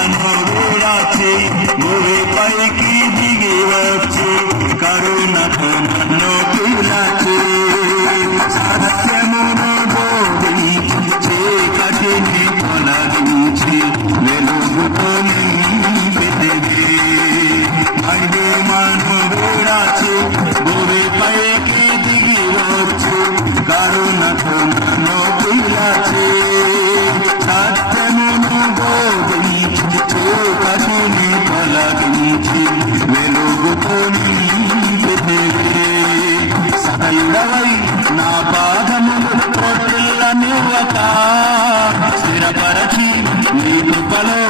మహిమనురాచి భూమిపైకి దిగి వచ్చు కరుణతో నన్ను పిలచి సత్యమును బోధించి చీకటిని తొలగించి వెలుగుతో నింపితివి మహిమనురాచి భూమిపైకి దిగి వచ్చు కరుణతో నన్ను పిలచి సత్యమును బోధించి చీకటిని తొలగించి వెలుగుతో నింపితివి సదయుడవై నా పాదములు త్రొట్టిల్లనివ్వక స్థిరపరచి నీ కృపలో